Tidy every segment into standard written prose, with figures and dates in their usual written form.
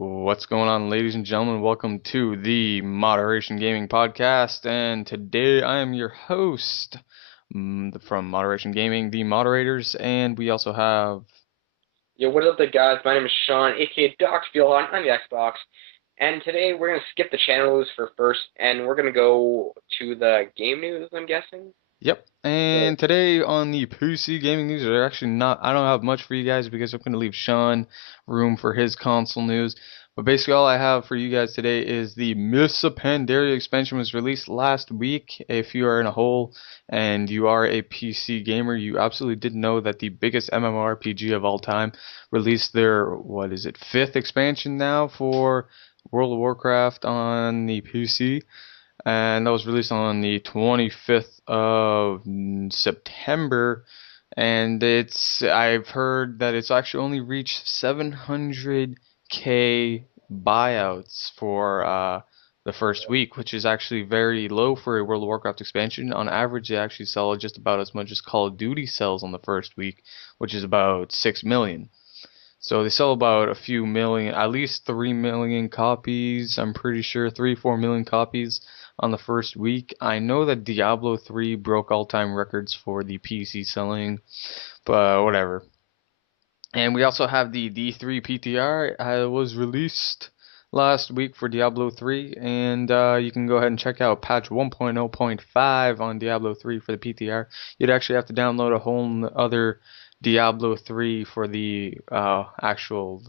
What's going on, ladies and gentlemen? Welcome to the Moderation Gaming Podcast, and today I am your host from Moderation Gaming, the moderators, and we also have. Yo, what up, there, guys? My name is Sean, aka Doc Spielhorn on the Xbox, and today we're gonna skip the channel news for first, and we're gonna go to the game news. I'm guessing. Yep, So, and today on the PC Gaming News, they're actually not. I don't have much for you guys because I'm going to leave Sean room for his console news. But basically, all I have for you guys today is the Mists of Pandaria expansion was released last week. If you are in a hole and you are a PC gamer, you absolutely didn't know that the biggest MMORPG of all time released their, what is it, fifth expansion now for World of Warcraft on the PC, and that was released on the 25th of September. And I've heard that it's actually only reached 700K buyouts for the first week, which is actually very low for a World of Warcraft expansion. On average, they actually sell just about as much as Call of Duty sells on the first week, which is about 6 million. So they sell about a few million, at least 3 million copies. I'm pretty sure 3, 4 million copies on the first week. I know that Diablo 3 broke all-time records for the PC selling, but whatever. And we also have the D3 PTR. It was released last week for Diablo 3, and you can go ahead and check out patch 1.0.5 on Diablo 3 for the PTR. You'd actually have to download a whole other Diablo 3 for the actual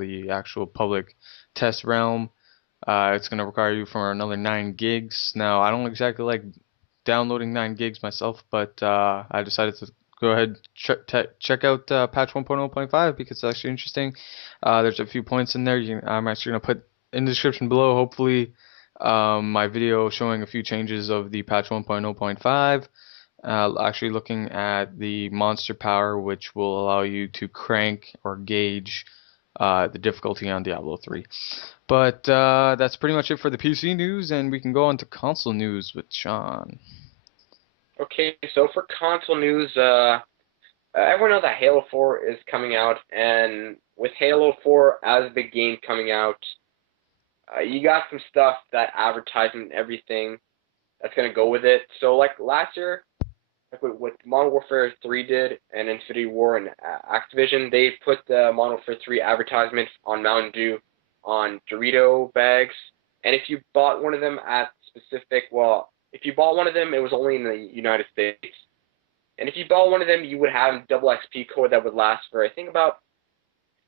public test realm. It's going to require you for another 9 gigs. Now, I don't exactly like downloading 9 gigs myself, but I decided to go ahead check out patch 1.0.5 because it's actually interesting. There's a few points in there. I'm actually going to put in the description below, hopefully, my video showing a few changes of the patch 1.0.5. Actually looking at the monster power, which will allow you to crank or gauge the difficulty on Diablo 3. But that's pretty much it for the PC news, and we can go on to console news with Sean. okay, so for console news, everyone knows that Halo 4 is coming out, and with Halo 4 as the game coming out, you got some stuff that advertising and everything that's gonna go with it. So like last year, like what Modern Warfare 3 did and Infinity War and Activision, they put the Modern Warfare 3 advertisements on Mountain Dew, on Dorito bags, and if you bought one of them at specific, well, if you bought one of them, it was only in the United States, and if you bought one of them, you would have a double XP code that would last for I think about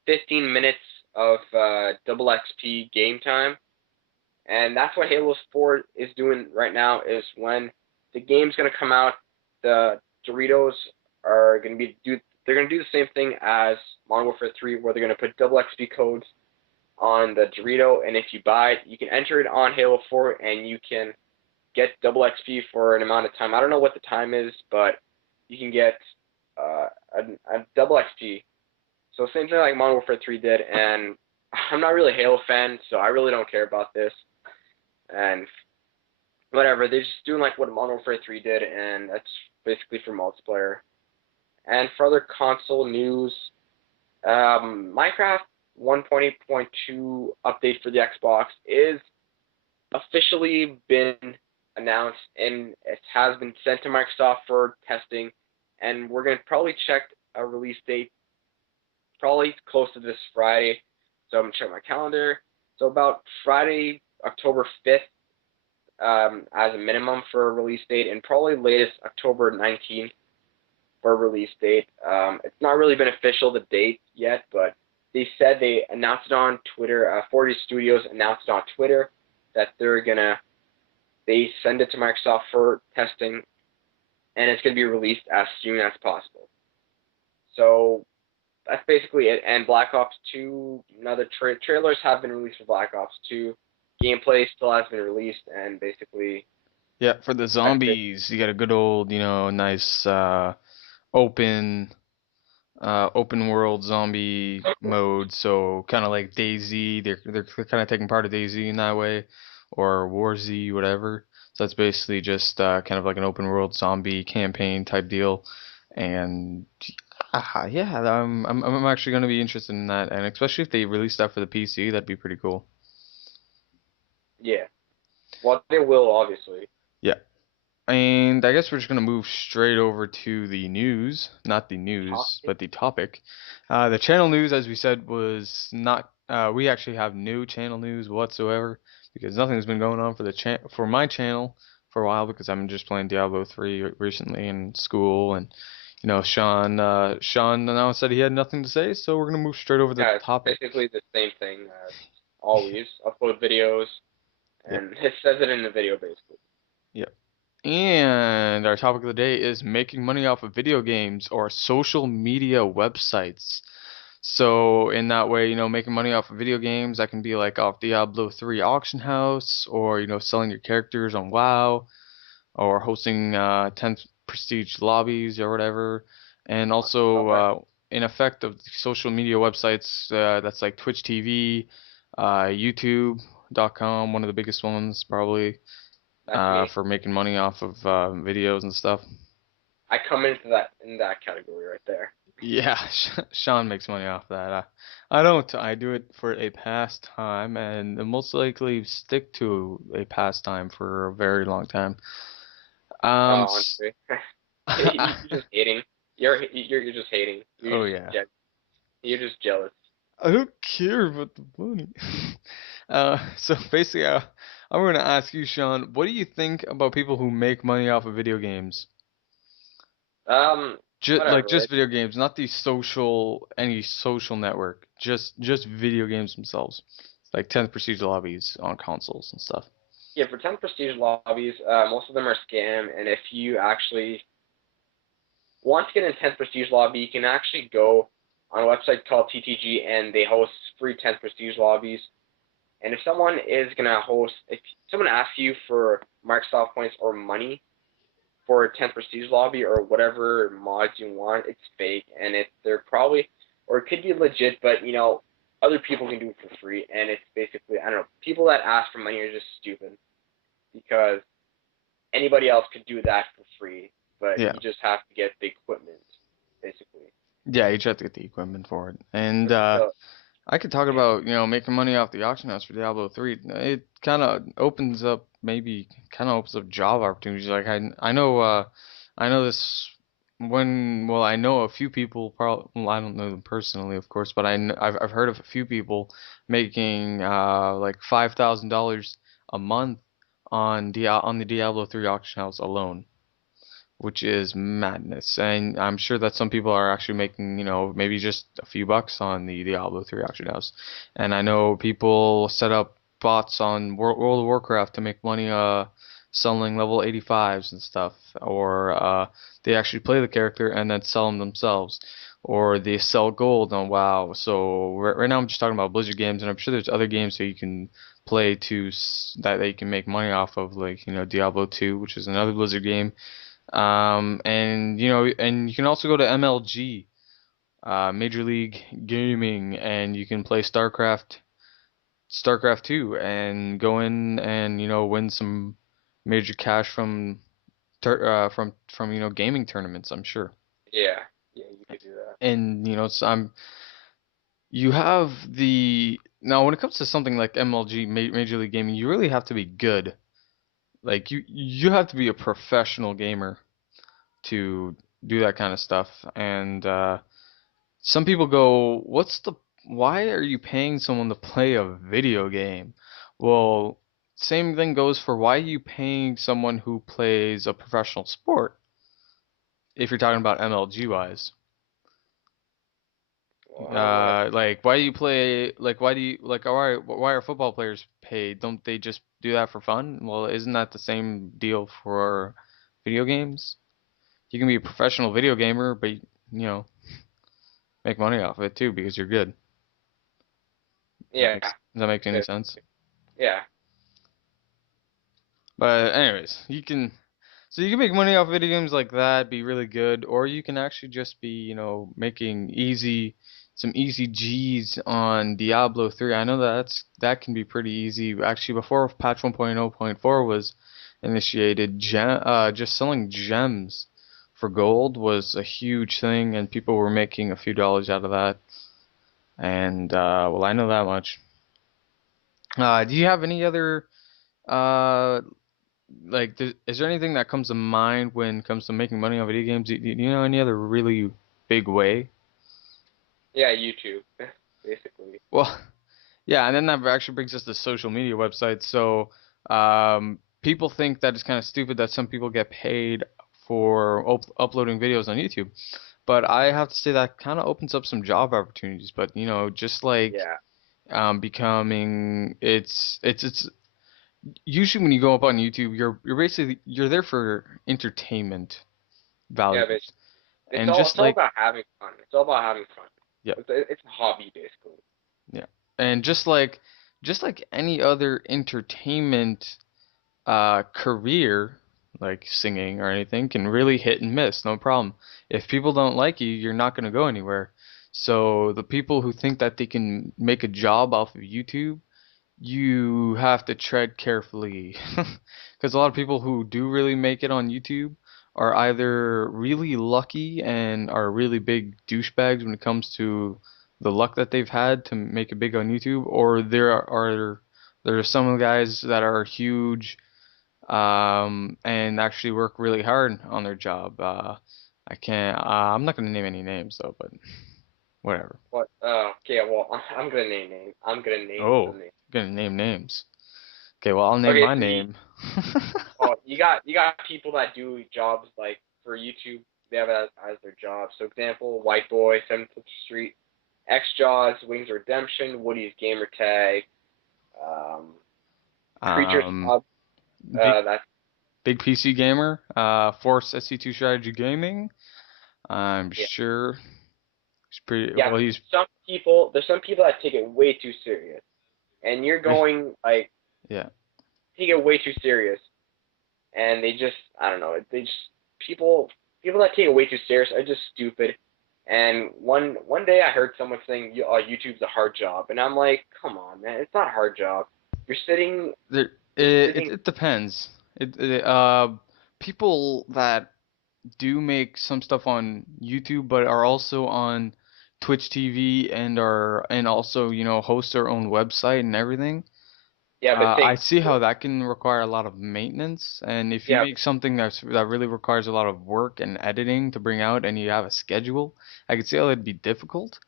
15 minutes of double XP game time, and that's what Halo 4 is doing right now. Is when the game's gonna come out, the Doritos are going to they're going to do the same thing as Modern Warfare 3, where they're going to put double XP codes on the Dorito, and if you buy it, you can enter it on Halo 4, and you can get double XP for an amount of time. I don't know what the time is, but you can get a double XP. So same thing like Modern Warfare 3 did, and I'm not really a Halo fan, so I really don't care about this. And whatever, they're just doing like what Modern Warfare 3 did, and that's basically for multiplayer. And for other console news, Minecraft 1.8.2 update for the Xbox is officially been announced, and it has been sent to Microsoft for testing, and we're going to probably check a release date probably close to this Friday. So I'm going to check my calendar. So about Friday, October 5th, as a minimum for a release date, and probably latest October 19th for a release date. It's not really been official, the date yet, but they said they announced it on Twitter. 40 Studios announced it on Twitter that they send it to Microsoft for testing, and it's going to be released as soon as possible. So that's basically it. And Black Ops 2, another trailers have been released for Black Ops 2. Gameplay still has been released, and basically Yeah, for the that's it. zombies, you got a good old, nice open open world zombie mode. So kind of like DayZ, they're kind of taking part of DayZ in that way, or Warzy, whatever. So that's basically just kind of like an open world zombie campaign type deal. And Yeah, I'm actually gonna be interested in that, and especially if they release that for the PC, that'd be pretty cool. Yeah. Well, they will obviously. Yeah. And I guess we're just gonna move straight over to the news, not the news, Topic. but the topic. The channel news, as we said, was not. We actually have no channel news whatsoever because nothing's been going on for the for my channel for a while because I'm just playing Diablo 3 recently in school, and Sean announced that he had nothing to say, so we're gonna move straight over to the Yeah, it's topic. basically the same thing as always. Upload videos, Yep. and it says it in the video basically. Yep. And our topic of the day is making money off of video games or social media websites. So in that way, making money off of video games, that can be like off Diablo 3 auction house or, selling your characters on WoW or hosting 10th prestige lobbies or whatever. And All also right, in effect of social media websites, that's like Twitch TV, YouTube.com, one of the biggest ones probably that's me. for making money off of videos and stuff. I come into that in that category right there. Yeah, Sean makes money off that. I don't. I do it for a pastime, and most likely stick to a pastime for a very long time. Um, s- Honestly, you're just hating. You're just hating. oh yeah, You're just jealous. I don't care about the money. So basically, I'm gonna ask you, Sean, what do you think about people who make money off of video games? Just like Whatever. just video games, not the any social network. Just video games themselves, like 10th Prestige lobbies on consoles and stuff. Yeah, for 10 prestige lobbies, most of them are scam, and if you actually want to get an 10th prestige lobby, you can actually go on a website called TTG, and they host free 10th prestige lobbies. And if someone is gonna host, if someone asks you for Microsoft points or money for a 10th prestige lobby or whatever mods you want, it's fake, and they're probably, or it could be legit, but other people can do it for free, and it's basically, I don't know, people that ask for money are just stupid because anybody else could do that for free, but Yeah, you just have to get the equipment, basically. yeah, you just have to get the equipment for it. And So I could talk yeah, about, making money off the auction house for Diablo 3. It kind of opens up, maybe kind of opens up job opportunities. Like I know this well, I know a few people, probably, well, I don't know them personally, of course, but I've heard of a few people making like $5,000 a month on the Diablo 3 auction house alone, which is madness. And I'm sure that some people are actually making, maybe just a few bucks on the Diablo 3 auction house. And I know people set up bots on World of Warcraft to make money selling level 85s and stuff, or they actually play the character and then sell them themselves. Or they sell gold on WoW. So right now I'm just talking about Blizzard games, and I'm sure there's other games that you can play that you can make money off of, like Diablo 2, which is another Blizzard game, and and you can also go to MLG, Major League Gaming, and you can play StarCraft 2, and go in and win some major cash from gaming tournaments, I'm sure. yeah, yeah, you could do that. And so you have the now when it comes to something like MLG, Major League Gaming, you really have to be good. Like you have to be a professional gamer to do that kind of stuff, and some people go, why are you paying someone to play a video game? Well, same thing goes for why are you paying someone who plays a professional sport if you're talking about MLG wise. What? Like why do you play like why do you like why are football players paid? Don't they just do that for fun? Well, isn't that the same deal for video games? You can be a professional video gamer, but know, make money off of it too because you're good. Yeah, Does that make any good. sense? Yeah, But anyways, you can make money off video games like that, be really good, or you can actually just be, making some easy G's on Diablo 3. I know that can be pretty easy. Actually, before patch 1.0.4 was initiated, just selling gems for gold was a huge thing, and people were making a few dollars out of that. And well, I know that much. Do you have any other uh is there anything that comes to mind when it comes to making money on video games? Do you know any other really big way? Yeah, YouTube, basically. Well, yeah, and then that actually brings us to social media websites. So, people think that it's kind of stupid that some people get paid for uploading videos on YouTube. But I have to say that kind of opens up some job opportunities. But, just like Yeah, becoming it's usually when you go up on YouTube, you're basically you're there for entertainment yeah, values. basically. It's And all just it's all like about having fun. It's all about having fun. yeah, It's a hobby basically. yeah. And just like any other entertainment career, like singing or anything, can really hit and miss, no problem. If people don't like you, you're not going to go anywhere. So the people who think that they can make a job off of YouTube, you have to tread carefully. Because a lot of people who do really make it on YouTube are either really lucky and are really big douchebags when it comes to the luck that they've had to make it big on YouTube, or there are some guys that are huge and actually work really hard on their job. I can't. I'm not gonna name any names though, but whatever. But okay, well, I'm gonna name names. I'm gonna name Oh, some names. gonna name names. Okay, well I'll name Okay, my so name. you got people that do jobs like for YouTube. They have it as their job. So example, White Boy, 7th Street, X Jaws, Wings of Redemption, Woody's Gamer Tag, um, Creature Um, Sub. big That's big PC gamer. Force SC2 Strategy Gaming. I'm yeah, sure he's pretty yeah. well. He's There's some people that take it way too serious, and you're going like yeah. take it way too serious, and they just I don't know. They just people people that take it way too serious are just stupid. And one day I heard someone saying, YouTube's a hard job," and I'm like, "Come on, man, it's not a hard job. You're sitting, There, you're it sitting, it depends. People that do make some stuff on YouTube, but are also on Twitch TV and also host their own website and everything. yeah, but I think, see how that can require a lot of maintenance, and if you yeah, make something that really requires a lot of work and editing to bring out, and you have a schedule, I could see how it'd be difficult,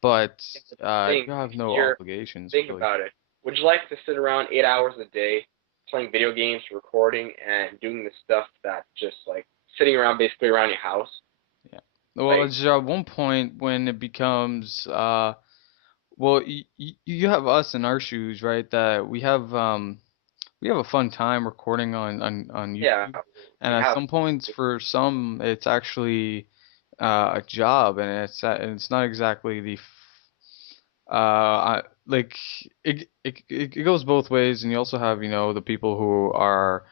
but but think, you have if no you're, obligations think really. about it. Would you like to sit around 8 hours a day playing video games, recording, and doing the stuff that just like sitting around basically around your house? Yeah. Well, Like, it's at one point when it becomes well, you have us in our shoes, right? That we have a fun time recording on yeah, YouTube, and we at have some points for some it's actually a job, and it's not exactly like it goes both ways, and you also have the people who are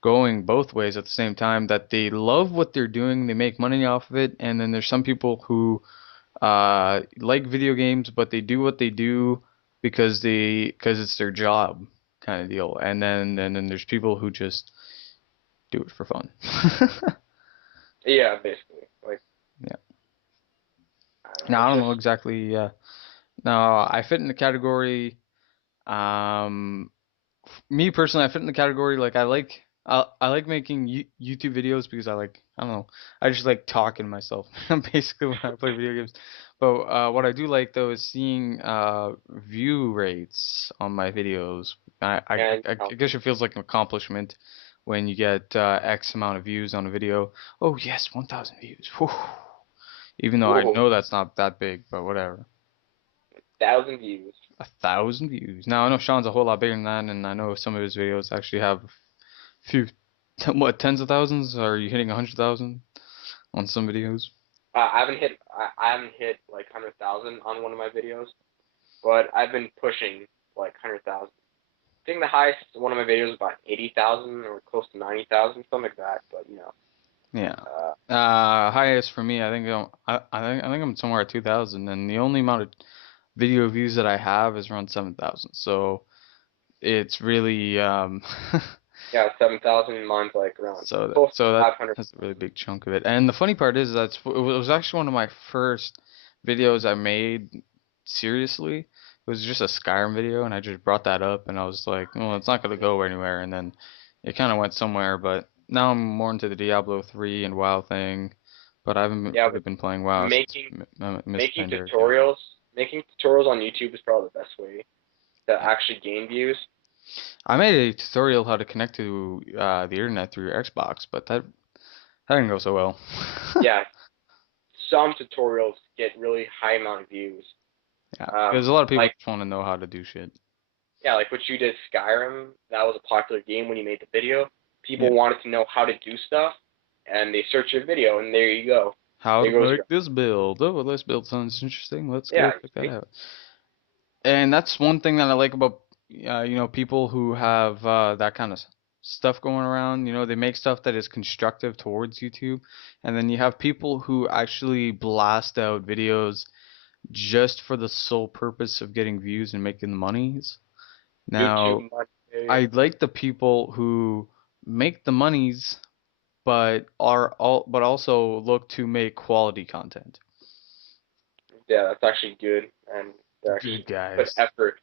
going both ways at the same time, that they love what they're doing, they make money off of it, and then there's some people who like video games, but they do what they do because it's their job kind of deal. And then there's people who just do it for fun. yeah, basically. Like, Yeah. I don't know, Now I it's don't just know exactly. Now I fit in the category. Um, Me personally, I fit in the category like I like making YouTube videos because I don't know, I just like talking to myself basically when I play video games. But what I do like though is seeing view rates on my videos. and I guess it feels like an accomplishment when you get X amount of views on a video. Oh yes, 1,000 views. Whew. Even though I whoa, know that's not that big, but whatever. 1,000 views. 1,000 views. Now I know Sean's a whole lot bigger than that, and I know some of his videos actually have few, what, tens of thousands? Are you hitting 100,000 on some videos? I haven't hit like 100,000 on one of my videos, but I've been pushing like 100,000. I think the highest one of my videos was about 80,000 or close to 90,000, something like that. But Yeah. uh, Highest for me, I think I'm somewhere at 2,000, and the only amount of video views that I have is around 7,000. So it's really Yeah, 7,000. Mine's like around So that close to so that 500. that's a really big chunk of it. And the funny part is that it was actually one of my first videos I made seriously. It was just a Skyrim video, and I just brought that up, and I was like, well, it's not gonna go anywhere. And then it kind of went somewhere. But now I'm more into the Diablo 3 and WoW thing. But I haven't Yeah, really but been playing WoW since making Miss making Legendary came out. tutorials making tutorials on YouTube is probably the best way to actually gain views. I made a tutorial how to connect to the internet through your Xbox, but that didn't go so well. Yeah, some tutorials get really high amount of views. Yeah, because a lot of people Like just want to know how to do shit. yeah, like what you did Skyrim, that was a popular game when you made the video. Yeah. People wanted to know how to do stuff, and they search your video, and there you go. How to There goes your make this build. Oh, well, this build sounds interesting. Let's go yeah. check that out. And that's one thing that I like about people who have that kind of stuff going around. They make stuff that is constructive towards YouTube, and then you have people who actually blast out videos just for the sole purpose of getting views and making the monies. Now, YouTube money. I like the people who make the monies but also look to make quality content. Yeah, that's actually good, and they Good actually guys. put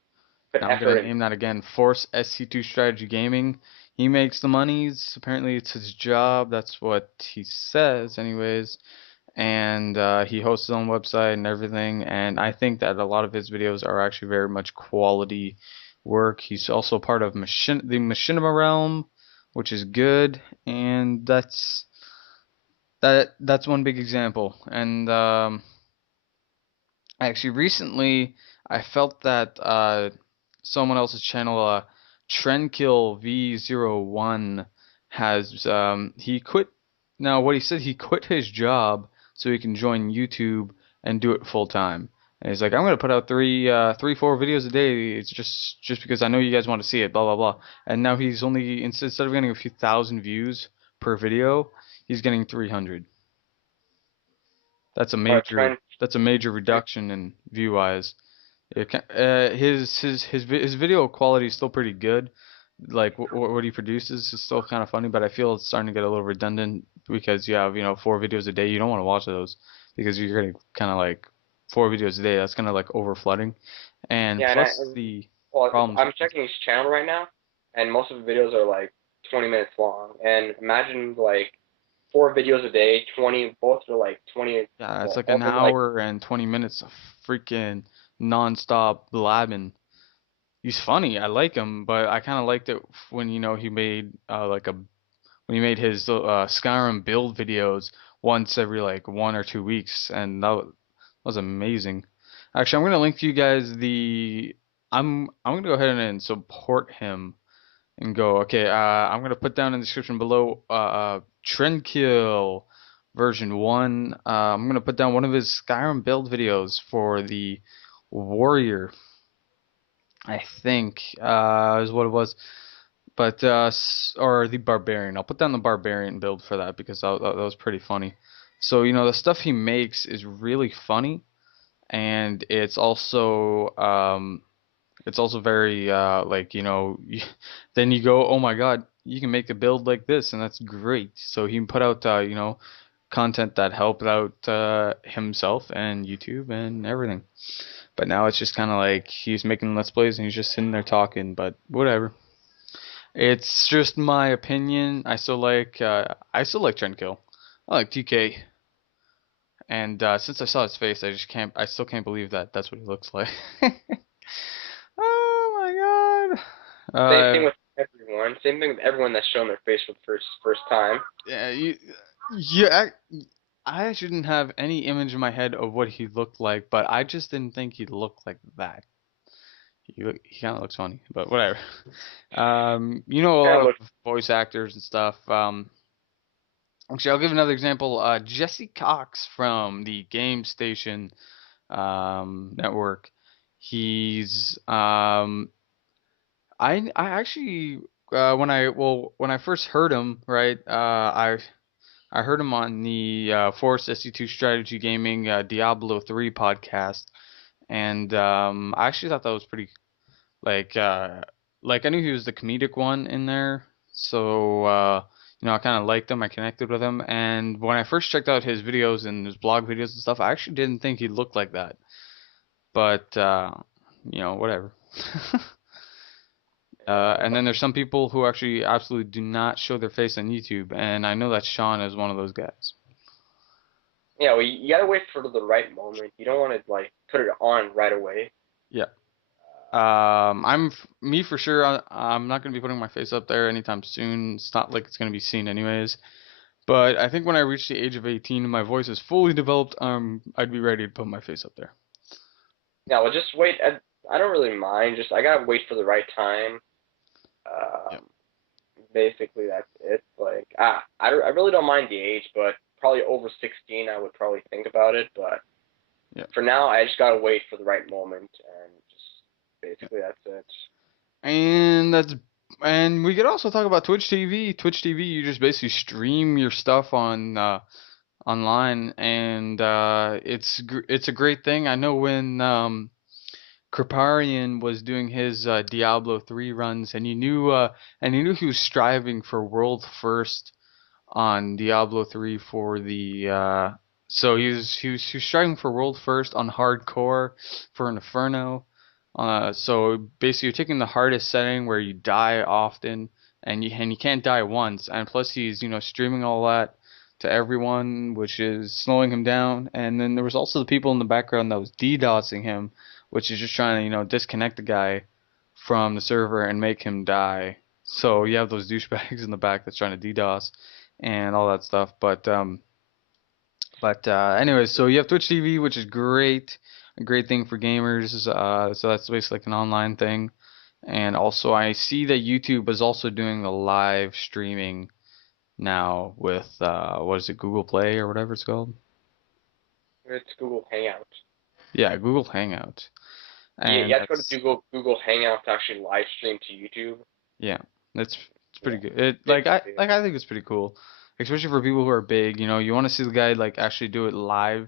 Now I'm gonna effort in. name that again. Force SC2 Strategy Gaming. He makes the monies. Apparently, it's his job. That's what he says, anyways. And he hosts his own website and everything. And I think that a lot of his videos are actually very much quality work. He's also part of the Machinima realm, which is good. And that's one big example. And actually, recently I felt that someone else's channel, Trendkill V01, has he quit. Now, what he said, he quit his job so he can join YouTube and do it full time. And he's like, I'm gonna put out four videos a day. It's just because I know you guys want to see it. Blah blah blah. And now he's only instead of getting a few thousand views per video, he's getting 300. That's a Or major that's a major trend, reduction in view wise. His video quality is still pretty good. Like what he produces is still kind of funny, but I feel it's starting to get a little redundant because you have, 4 videos a day. You don't want to watch those because you're getting kind of like 4 videos a day. That's kind of like over flooding. And yeah, plus the well, problems I'm with this. checking his channel right now, and most of the videos are like 20 minutes long. And imagine like 4 videos a day, 20, both are like 20, Yeah, it's well, like both an are like, hour and 20 minutes of freaking non-stop blabbing. He's funny. I like him, but I kind of liked it when he made when he made his Skyrim build videos once every like 1 or 2 weeks, and that was amazing. Actually, I'm gonna link to you guys the. I'm gonna go ahead and support him and go. Okay, I'm gonna put down in the description below Trendkill version 1. I'm gonna put down one of his Skyrim build videos for the warrior. I think is what it was. But or the barbarian. I'll put down the barbarian build for that because that was pretty funny. So the stuff he makes is really funny, and it's also very like then you go, oh my god, you can make a build like this, and that's great. So he put out content that helped out himself and YouTube and everything. But now it's just kind of like he's making let's plays and he's just sitting there talking. But whatever. It's just my opinion. I still like Trendkill. I like TK. And since I saw his face, I still can't believe that that's what he looks like. Oh my god. same thing with everyone. Same thing with everyone that's shown their face for the first time. Yeah, yeah, I actually didn't have any image in my head of what he looked like, but I just didn't think he looked like that. He kind of looks funny, but whatever. A Kind lot of of look voice actors and stuff. Actually, I'll give another example. Jesse Cox from the Game Station network. He's I actually when I first heard him, right, I heard him on the Force SC2 Strategy Gaming Diablo 3 podcast, and I actually thought that was pretty like I knew he was the comedic one in there, So, I kind of liked him. I connected with him, and when I first checked out his videos and his blog videos and stuff, I actually didn't think he looked like that. But, whatever. Yeah, And then there's some people who actually absolutely do not show their face on YouTube, and I know that Sean is one of those guys. yeah. Well, you gotta wait for the right moment. You don't want to like put it on right away. Yeah. Uh, Me for sure. I'm not gonna be putting my face up there anytime soon. It's not like it's gonna be seen anyways. But I think when I reach the age of 18 and my voice is fully developed, I'd be ready to put my face up there. yeah, well, just wait. I don't really mind. Just I gotta wait for the right time. Yep. Um, Basically that's it. Like I really don't mind the age, but probably over 16, I would probably think about it. But Yep. for now, I just gotta wait for the right moment, and just Yep. basically that's it. And that's and we could also talk about Twitch TV. Twitch TV, you just basically stream your stuff on online, and it's a great thing. I know when Kriparian was doing his Diablo 3 runs, and you knew he was striving for world first on Diablo 3 for the so he was striving for world first on hardcore for Inferno. So basically you're taking the hardest setting where you die often and you can't die once, and plus he's streaming all that to everyone, which is slowing him down. And then there was also the people in the background that was DDoSing him, which is just trying to disconnect the guy from the server and make him die. So you have those douchebags in the back that's trying to DDoS and all that stuff. But anyways, so you have Twitch TV, which is great, a great thing for gamers. So that's basically like an online thing. And also, I see that YouTube is also doing the live streaming now with what is it, Google Play or whatever it's called? It's Google Hangout. Yeah, Google Hangout. You And have to go to that's Google Hangout to actually live stream to YouTube. yeah, it's pretty Yeah, good. It basically. I think it's pretty cool, especially for people who are big. You want to see the guy like actually do it live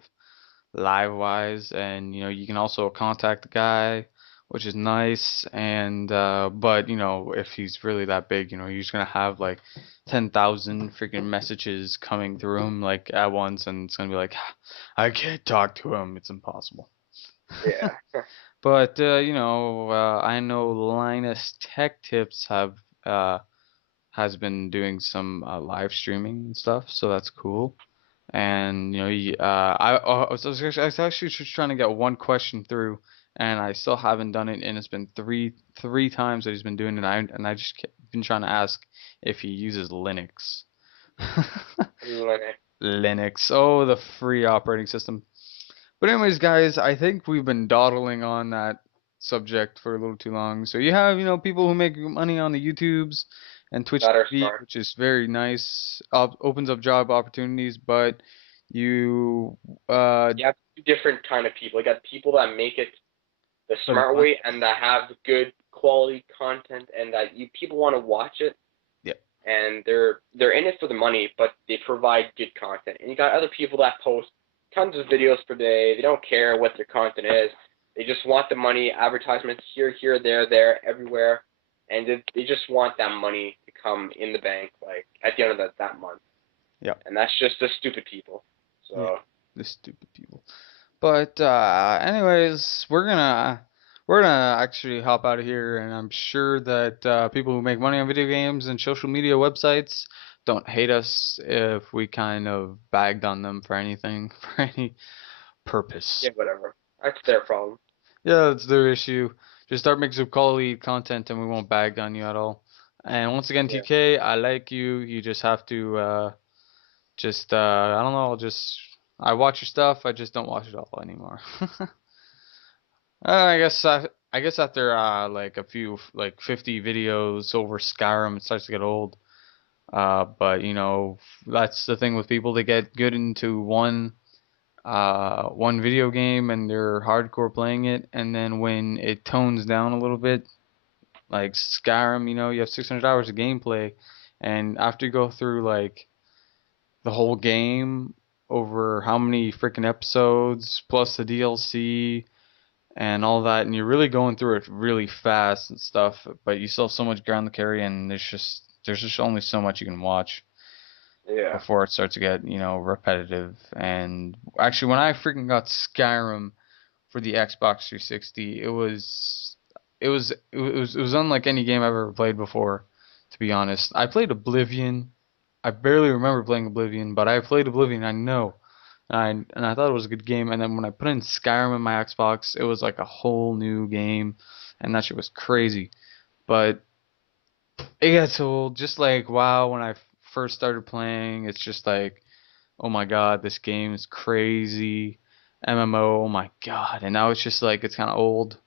wise, and you can also contact the guy, which is nice. And but if he's really that big, you're just gonna have like 10,000 freaking messages coming through him like at once, and it's gonna be like I can't talk to him, it's impossible. Yeah. But I know Linus Tech Tips uh has been doing some live streaming and stuff, so that's cool. And I was actually just trying to get one question through, and I still haven't done it. And it's been three times that he's been doing it. And I just been trying to ask if he uses Linux. Linux. Linux, oh, the free operating system. But anyways, guys, I think we've been dawdling on that subject for a little too long. So you have, people who make money on the YouTubes and Twitch That are TV, smart. which is very nice, opens up job opportunities, but you, uh, You have two different kind of people. You got people that make it the for the smart money. way and that have good quality content and that you people want to watch it Yeah, and they're in it for the money, but they provide good content. And you got other people that post tons of videos per day. They don't care what their content is. They just want the money, advertisements here, there, everywhere, and they just want that money to come in the bank like at the end of that month. yeah, And that's just the stupid people. yeah. So The stupid people. But anyways, we're gonna actually hop out of here, and I'm sure that people who make money on video games and social media websites don't hate us if we kind of bagged on them for anything, for any purpose. yeah, whatever. That's their problem. Yeah, that's their issue. Just start making some quality content, and we won't bag on you at all. And once again, Yeah. TK, I like you. You just have to just I don't know, just I watch your stuff. I just don't watch it all anymore. I guess after like a few like 50 videos over Skyrim, it starts to get old. But that's the thing with people. They get good into one video game and they're hardcore playing it, and then when it tones down a little bit, like Skyrim, you have 600 hours of gameplay, and after you go through like the whole game over how many freaking episodes plus the DLC and all that, and you're really going through it really fast and stuff, but you still have so much ground to carry, and it's just there's just only so much you can watch Yeah. before it starts to get, repetitive. And actually, when I freaking got Skyrim for the Xbox 360, it was unlike any game I've ever played before, to be honest. I played Oblivion. I barely remember playing Oblivion, but I played Oblivion, I know. And I thought it was a good game, and then when I put in Skyrim in my Xbox, it was like a whole new game, and that shit was crazy. But it gets old, just like WoW when I first started playing, it's just like, oh my god, this game is crazy. MMO, oh my god. And now it's just like it's kind of old.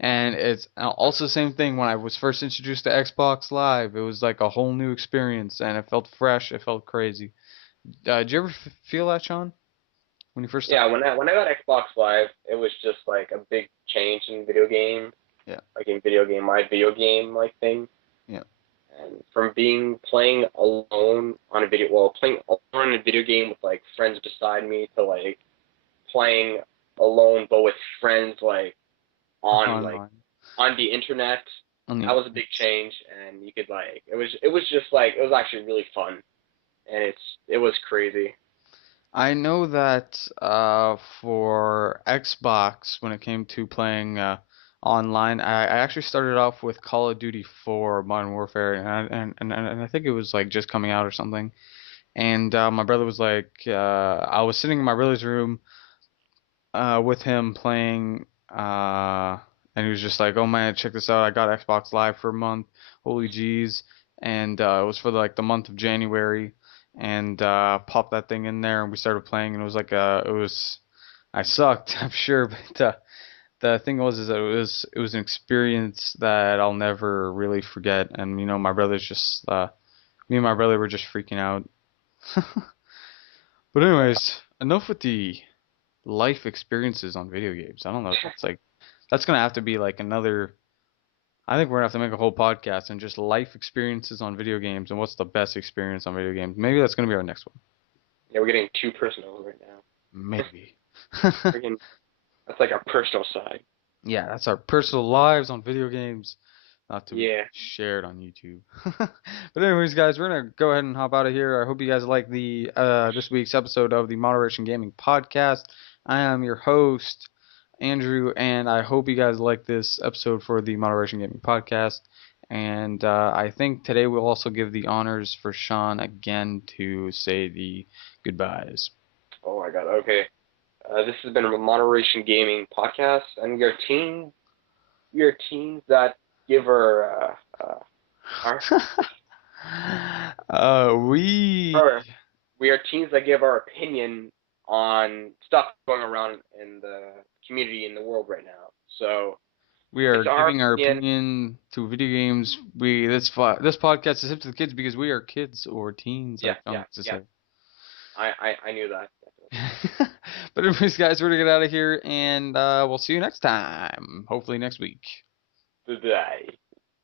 And it's also the same thing when I was first introduced to Xbox Live. It was like a whole new experience and it felt fresh, it felt crazy. Did you ever feel that, Sean, when you first Yeah, started? when I got Xbox Live, it was just like a big change in video game, Yeah, like in video game, my video game like thing. yeah. And from being playing alone on a video, well, playing alone on a video game with like friends beside me to like playing alone but with friends like on like Online. on the internet. On the That was a big change, and you could like it was just like it was actually really fun, and it was crazy. I know that for Xbox, when it came to playing online, I actually started off with Call of Duty 4 Modern Warfare, and I think it was like just coming out or something. And my brother was like, I was sitting in my brother's room with him playing, and he was just like, "Oh man, check this out! I got Xbox Live for a month. Holy jeez!" And it was for like the month of January, and popped that thing in there, and we started playing, and it was like it was I sucked, I'm sure, but the thing was is that it was an experience that I'll never really forget, and my brother's just me and my brother were just freaking out. But Yeah, anyways, enough with the life experiences on video games. I don't know. That's gonna have to be like another. I think we're gonna have to make a whole podcast on just life experiences on video games and what's the best experience on video games. Maybe that's gonna be our next one. yeah, we're getting too personal right now. Maybe. Freaking, that's like our personal side. Yeah, that's our personal lives on video games, not to be Yeah. shared on YouTube. But anyways, guys, we're gonna go ahead and hop out of here. I hope you guys like the this week's episode of the Moderation Gaming Podcast. I am your host, Andrew, and I hope you guys like this episode for the Moderation Gaming Podcast. And I think today we'll also give the honors for Sean again to say the goodbyes. Oh my God. Okay. This has been a Moderation Gaming podcast, and we are teens that give our, We our we are teens that give our opinion on stuff going around in the community in the world right now. So We it's are our giving our opinion. opinion to video games. This podcast is hip to the kids because we are kids or teens, Yeah, like John yeah, likes to yeah. say. I knew that. But anyways, guys, we're gonna get out of here, and we'll see you next time. Hopefully next week. Definitely. Bye.